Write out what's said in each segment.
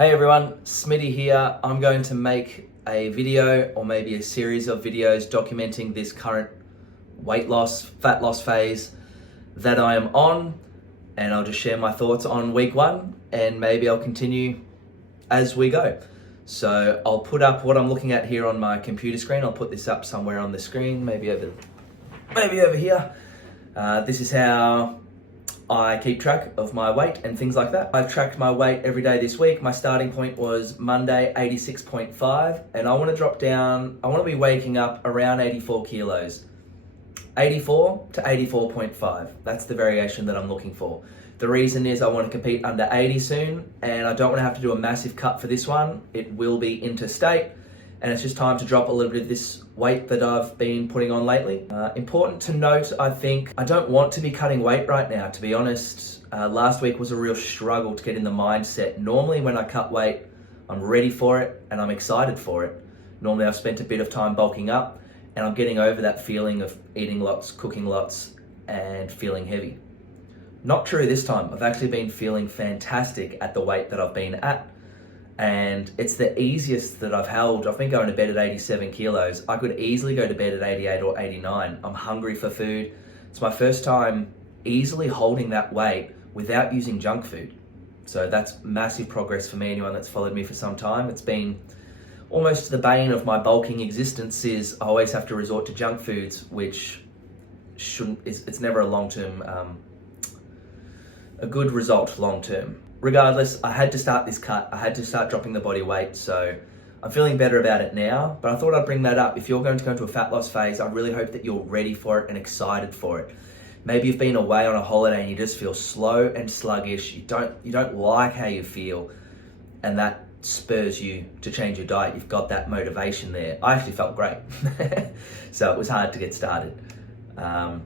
Hey everyone, Smitty here. I'm going to make a video or maybe a series of videos documenting this current weight loss, fat loss phase that I am on, and I'll just share my thoughts on week one and maybe I'll continue as we go. So I'll put up what I'm looking at here on my computer screen. I'll put this up somewhere on the screen, maybe over here. This is how I keep track of my weight and things like that. I've tracked my weight every day this week. My starting point was Monday, 86.5, and I want to drop down, I want to be waking up around 84 kilos. 84 to 84.5. That's the variation that I'm looking for. The reason is I want to compete under 80 soon, and I don't want to have to do a massive cut for this one. It will be interstate, and it's just time to drop a little bit of this weight that I've been putting on lately. Important to note, I think, I don't want to be cutting weight right now, to be honest. Last week was a real struggle to get in the mindset. Normally when I cut weight, I'm ready for it and I'm excited for it. Normally I've spent a bit of time bulking up and I'm getting over that feeling of eating lots, cooking lots, and feeling heavy. Not true this time. I've actually been feeling fantastic at the weight that I've been at. And it's the easiest that I've held. I've been going to bed at 87 kilos. I could easily go to bed at 88 or 89. I'm hungry for food. It's my first time easily holding that weight without using junk food. So that's massive progress for me. Anyone that's followed me for some time, it's been almost the bane of my bulking existence is I always have to resort to junk foods, which it's never a long-term, a good result long-term. Regardless, I had to start this cut. I had to start dropping the body weight, so I'm feeling better about it now, but I thought I'd bring that up. If you're going to go into a fat loss phase, I really hope that you're ready for it and excited for it. Maybe you've been away on a holiday and you just feel slow and sluggish. You don't like how you feel, and that spurs you to change your diet. You've got that motivation there. I actually felt great, so it was hard to get started.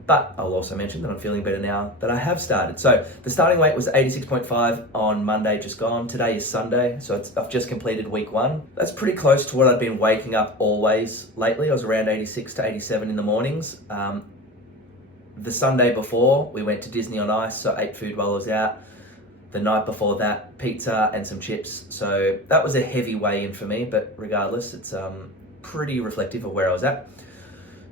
But I'll also mention that I'm feeling better now that I have started. So the starting weight was 86.5 on Monday, just gone. Today is Sunday, so I've just completed week one. That's pretty close to what I've been waking up always lately. I was around 86 to 87 in the mornings. The Sunday before, we went to Disney on Ice, so ate food while I was out. The night before that, pizza and some chips. So that was a heavy weigh-in for me, but regardless, it's pretty reflective of where I was at.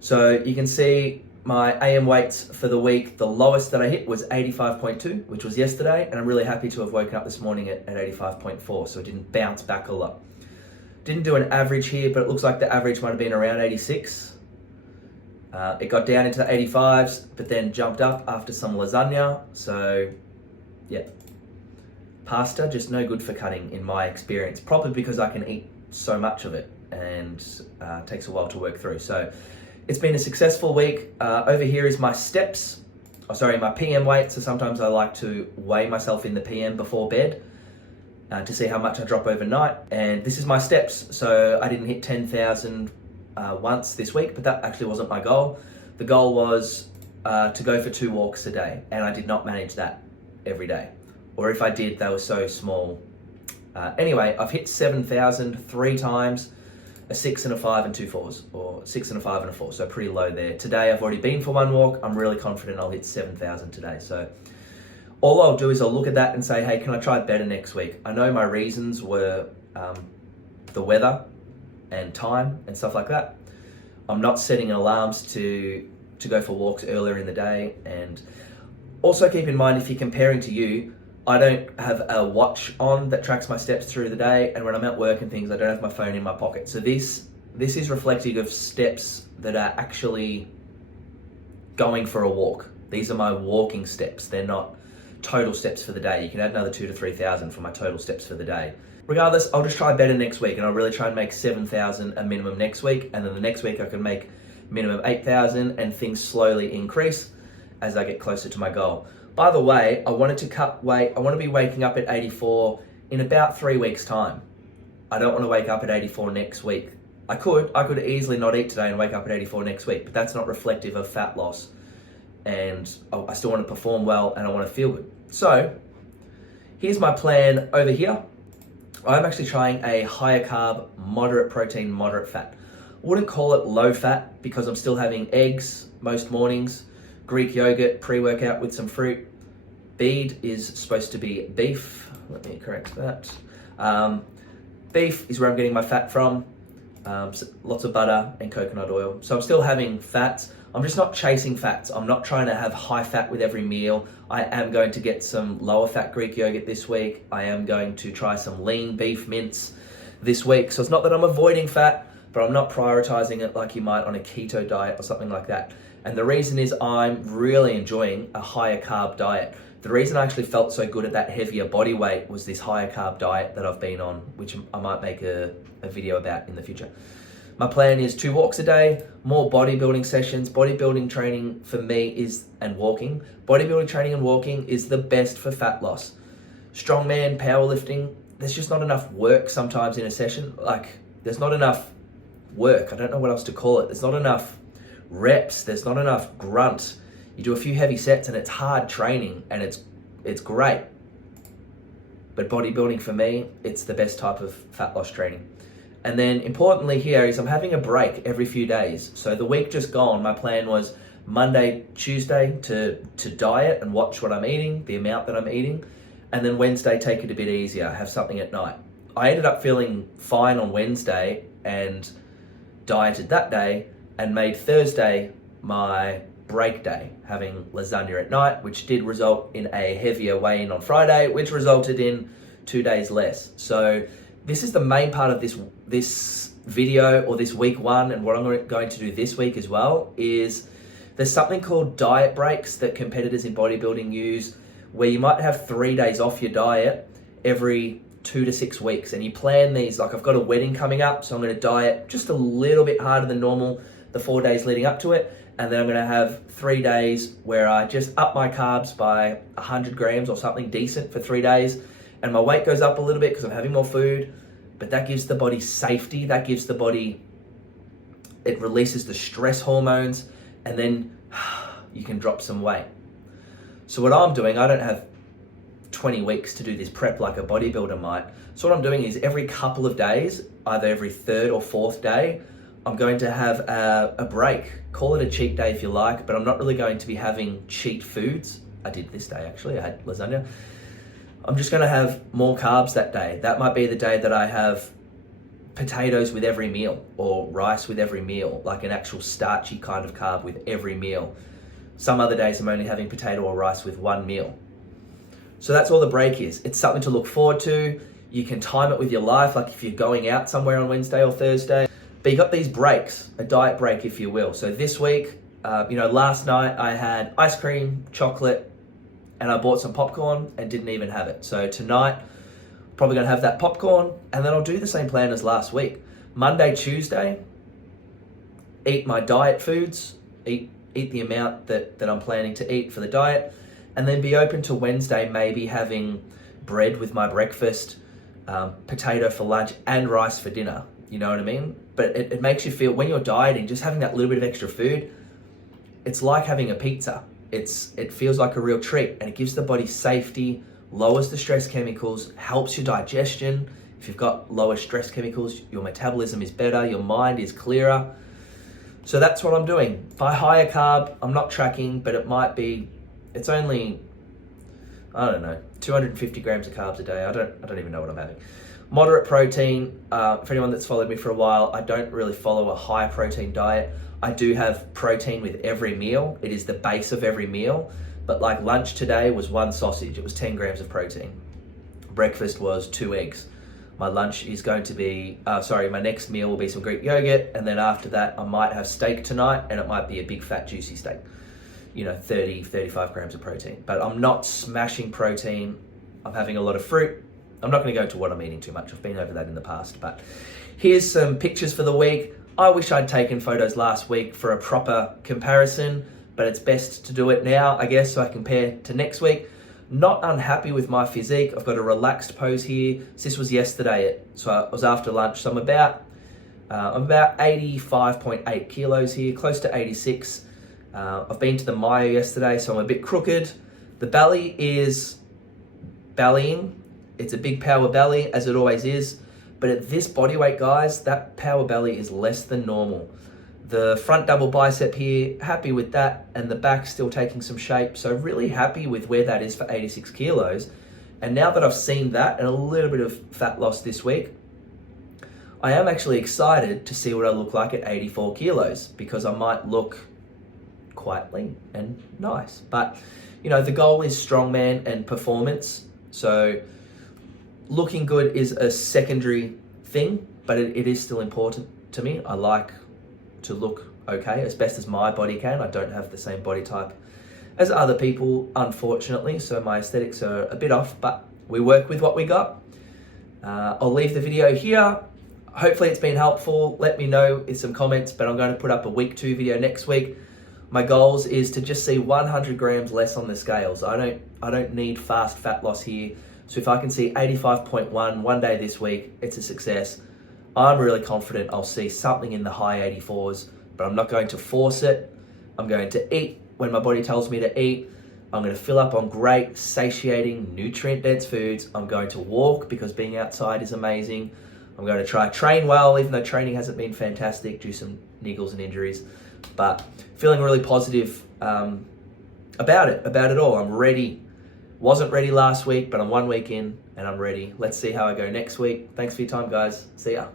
So you can see my AM weights for the week, the lowest that I hit was 85.2, which was yesterday, and I'm really happy to have woken up this morning at 85.4, so it didn't bounce back a lot. Didn't do an average here, but it looks like the average might have been around 86. It got down into the 85s, but then jumped up after some lasagna, so yeah. Pasta, just no good for cutting in my experience, probably because I can eat so much of it, and it takes a while to work through. So it's been a successful week. Over here is my steps, my PM weight. So sometimes I like to weigh myself in the PM before bed to see how much I drop overnight. And this is my steps. So I didn't hit 10,000 once this week, but that actually wasn't my goal. The goal was to go for 2 walks a day, and I did not manage that every day. Or if I did, they were so small. Anyway, I've hit 7,000 3 times. A 6 and a 5 and 2 4s, or 6 and a 5 and a 4, so pretty low there. Today I've already been for 1 walk. I'm really confident I'll hit 7,000 today. So all I'll do is I'll look at that and say, hey, can I try better next week? I know my reasons were the weather and time and stuff like that. I'm not setting alarms to go for walks earlier in the day. And also keep in mind, if you're comparing to you, I don't have a watch on that tracks my steps through the day, and when I'm at work and things, I don't have my phone in my pocket. So this is reflective of steps that are actually going for a walk. These are my walking steps. They're not total steps for the day. You can add another 2,000 to 3,000 for my total steps for the day. Regardless, I'll just try better next week, and I'll really try and make 7,000 a minimum next week, and then the next week I can make minimum 8,000, and things slowly increase as I get closer to my goal. By the way, I wanted to cut weight. I want to be waking up at 84 in about 3 weeks' time. I don't want to wake up at 84 next week. I could easily not eat today and wake up at 84 next week, but that's not reflective of fat loss. And I still want to perform well and I want to feel good. So here's my plan over here. I'm actually trying a higher carb, moderate protein, moderate fat. I wouldn't call it low fat because I'm still having eggs most mornings, Greek yogurt, pre-workout with some fruit. Bead is supposed to be beef. Let me correct that. Beef is where I'm getting my fat from. Lots of butter and coconut oil. So I'm still having fats. I'm just not chasing fats. I'm not trying to have high fat with every meal. I am going to get some lower fat Greek yogurt this week. I am going to try some lean beef mince this week. So it's not that I'm avoiding fat, but I'm not prioritizing it like you might on a keto diet or something like that. And the reason is I'm really enjoying a higher carb diet. The reason I actually felt so good at that heavier body weight was this higher carb diet that I've been on, which I might make a video about in the future. My plan is 2 walks a day, more bodybuilding sessions. Bodybuilding training for me and walking. Bodybuilding training and walking is the best for fat loss. Strongman, powerlifting, there's just not enough work sometimes in a session. Like, there's not enough work. I don't know what else to call it. There's not enough reps. There's not enough grunt. You do a few heavy sets and it's hard training and it's great. But bodybuilding for me, it's the best type of fat loss training. And then importantly here is I'm having a break every few days. So the week just gone, my plan was Monday, Tuesday to diet and watch what I'm eating, the amount that I'm eating. And then Wednesday, take it a bit easier, have something at night. I ended up feeling fine on Wednesday and dieted that day and made Thursday my break day, having lasagna at night, which did result in a heavier weigh-in on Friday, which resulted in 2 days less. So this is the main part of this video, or this week one, and what I'm going to do this week as well is there's something called diet breaks that competitors in bodybuilding use, where you might have 3 days off your diet every 2 to 6 weeks, and you plan these. Like, I've got a wedding coming up, so I'm going to diet just a little bit harder than normal the 4 days leading up to it, and then I'm going to have 3 days where I just up my carbs by 100 grams or something decent for 3 days, and my weight goes up a little bit because I'm having more food. But that gives the body safety. That gives the body, it releases the stress hormones, and then you can drop some weight. So what I'm doing, I don't have 20 weeks to do this prep like a bodybuilder might. So what I'm doing is every couple of days, either every 3rd or 4th day, I'm going to have a break. Call it a cheat day if you like, but I'm not really going to be having cheat foods. I did this day actually, I had lasagna. I'm just going to have more carbs that day. That might be the day that I have potatoes with every meal, or rice with every meal, like an actual starchy kind of carb with every meal. Some other days I'm only having potato or rice with 1 meal. So that's all the break is. It's something to look forward to. You can time it with your life, like if you're going out somewhere on Wednesday or Thursday. But you got these breaks, a diet break if you will. So this week, last night I had ice cream, chocolate, and I bought some popcorn and didn't even have it. So tonight, probably gonna have that popcorn, and then I'll do the same plan as last week. Monday, Tuesday, eat my diet foods, eat the amount that I'm planning to eat for the diet, and then be open to Wednesday, maybe having bread with my breakfast, potato for lunch, and rice for dinner. You know what I mean? But it makes you feel, when you're dieting, just having that little bit of extra food, it's like having a pizza. It feels like a real treat, and it gives the body safety, lowers the stress chemicals, helps your digestion. If you've got lower stress chemicals, your metabolism is better, your mind is clearer. So that's what I'm doing. By higher carb, I'm not tracking, but it's only, I don't know, 250 grams of carbs a day. I don't even know what I'm having. Moderate protein, for anyone that's followed me for a while, I don't really follow a high protein diet. I do have protein with every meal. It is the base of every meal. But like lunch today was 1 sausage. It was 10 grams of protein. Breakfast was 2 eggs. My lunch is going to be, my next meal will be some Greek yogurt. And then after that, I might have steak tonight, and it might be a big fat juicy steak. 30, 35 grams of protein. But I'm not smashing protein. I'm having a lot of fruit. I'm not gonna go into what I'm eating too much. I've been over that in the past. But here's some pictures for the week. I wish I'd taken photos last week for a proper comparison, but it's best to do it now, I guess, so I compare to next week. Not unhappy with my physique. I've got a relaxed pose here. This was yesterday, so I was after lunch. So I'm about 85.8 kilos here, close to 86. I've been to the Maya yesterday, so I'm a bit crooked. The belly is bellying. It's a big power belly, as it always is. But at this body weight, guys, that power belly is less than normal. The front double bicep here, happy with that, and the back still taking some shape. So really happy with where that is for 86 kilos. And now that I've seen that and a little bit of fat loss this week, I am actually excited to see what I look like at 84 kilos, because I might look quite lean and nice. But, you know, the goal is strongman and performance. So looking good is a secondary thing, but it is still important to me. I like to look okay, as best as my body can. I don't have the same body type as other people, unfortunately, so my aesthetics are a bit off, but we work with what we got. I'll leave the video here. Hopefully it's been helpful. Let me know in some comments, but I'm going to put up a week 2 video next week. My goals is to just see 100 grams less on the scales. I don't need fast fat loss here. So if I can see 85.1 one day this week, it's a success. I'm really confident I'll see something in the high 84s, but I'm not going to force it. I'm going to eat when my body tells me to eat. I'm going to fill up on great, satiating, nutrient-dense foods. I'm going to walk because being outside is amazing. I'm going to try train well, even though training hasn't been fantastic due to some niggles and injuries. But feeling really positive about it all. I'm ready. Wasn't ready last week, but I'm 1 week in and I'm ready. Let's see how I go next week. Thanks for your time, guys. See ya.